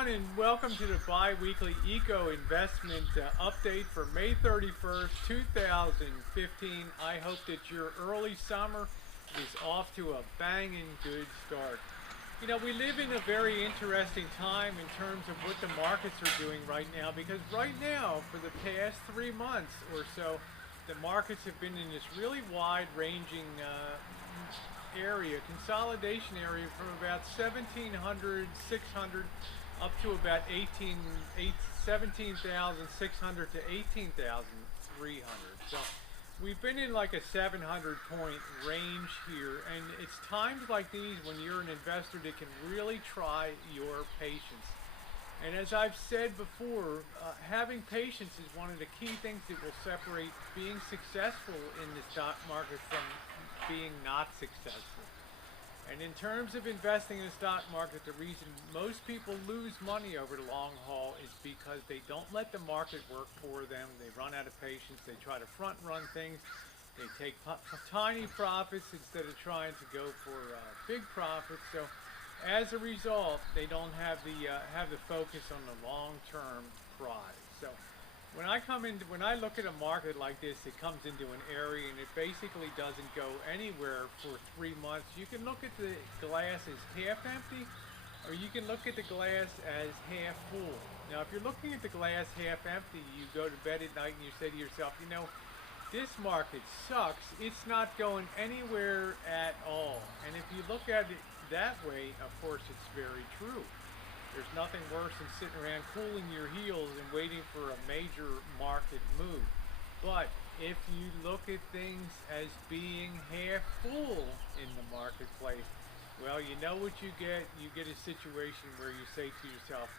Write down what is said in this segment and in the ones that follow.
everyone, and welcome to the bi-weekly Eco-Investment update for May 31st, 2015. I hope that your early summer is off to a banging good start. You know, we live in a very interesting time in terms of what the markets are doing right now, because right now, for the past 3 months or so, the markets have been in this really wide-ranging area, consolidation area, from about 1700, 600 up to about 17,600 to 18,300. So we've been in like a 700 point range here, and it's times like these when you're an investor that can really try your patience. And as I've said before, having patience is one of the key things that will separate being successful in the stock market from being not successful. And in terms of investing in the stock market, the reason most people lose money over the long haul is because they don't let the market work for them. They run out of patience. They try to front run things. They take tiny profits instead of trying to go for big profits. So as a result, they don't have the focus on the long-term prize. So when I look at a market like this, it comes into an area and it basically doesn't go anywhere for 3 months. You can look at the glass as half empty, or you can look at the glass as half full. Now, if you're looking at the glass half empty, you go to bed at night and you say to yourself, you know, this market sucks. It's not going anywhere at all. And if you look at it that way, of course, it's very true. There's nothing worse than sitting around cooling your heels and waiting for a major market move. But if you look at things as being half full in the marketplace, well, you know what you get. You get a situation where you say to yourself,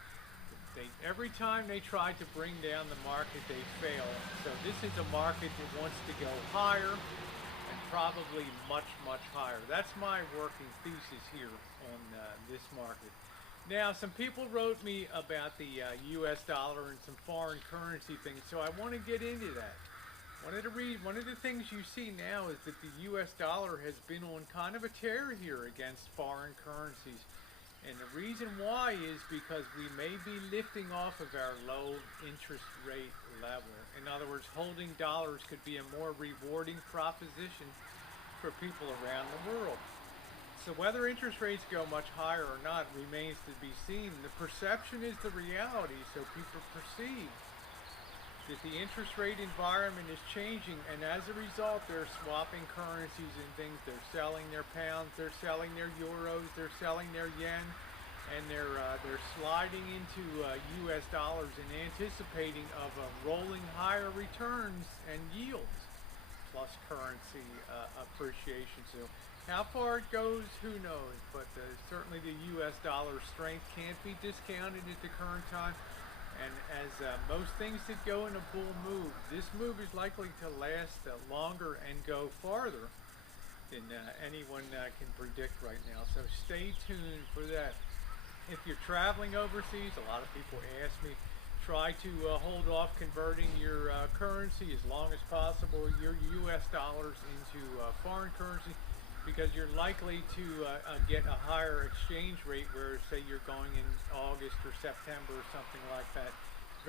every time they try to bring down the market, they fail. So this is a market that wants to go higher, and probably much, much higher. That's my working thesis here on this market. Now, some people wrote me about the U.S. dollar and some foreign currency things, so I want to get into that. One of the things you see now is that the U.S. dollar has been on kind of a tear here against foreign currencies. And the reason why is because we may be lifting off of our low interest rate level. In other words, holding dollars could be a more rewarding proposition for people around the world. So whether interest rates go much higher or not remains to be seen. The perception is the reality, so people perceive that the interest rate environment is changing, and as a result, they're swapping currencies and things. They're selling their pounds, they're selling their euros, they're selling their yen, and they're sliding into U.S. dollars in anticipating of rolling higher returns and yields, plus currency appreciation. So how far it goes, who knows, but certainly the U.S. dollar strength can't be discounted at the current time. And as most things that go in a bull move, this move is likely to last longer and go farther than anyone can predict right now. So stay tuned for that. If you're traveling overseas, a lot of people ask me, try to hold off converting your currency as long as possible, your U.S. dollars into foreign currency, because you're likely to get a higher exchange rate where, say, you're going in August or September or something like that.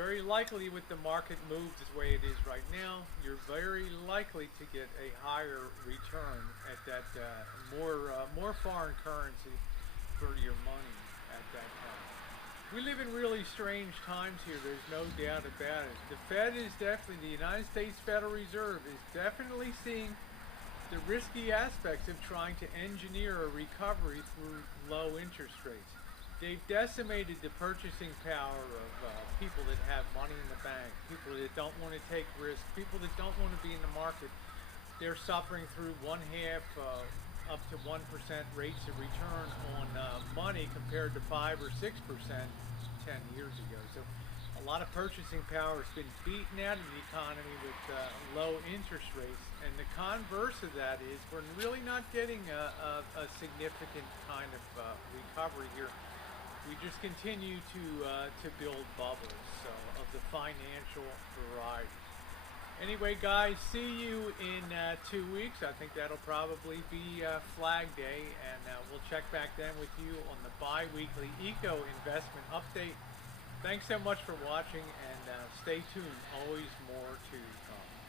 Very likely with the market moves the way it is right now, you're very likely to get a higher return at that more foreign currency for your money at that time. We live in really strange times here, there's no doubt about it. The Fed is definitely, the United States Federal Reserve is definitely seeing the risky aspects of trying to engineer a recovery through low interest rates. They've decimated the purchasing power of people that have money in the bank, people that don't want to take risks, people that don't want to be in the market. They're suffering through 1/2 up to 1% rates of return on money compared to 5 or 6% 10 years ago. So a lot of purchasing power has been beaten out of the economy with low interest rates, and the converse of that is we're really not getting a significant kind of recovery here. We just continue to build bubbles of the financial variety. Anyway, guys, see you in 2 weeks. I think that'll probably be Flag Day, and we'll check back then with you on the bi-weekly Eco Investment Update. Thanks so much for watching, and stay tuned. Always more to come.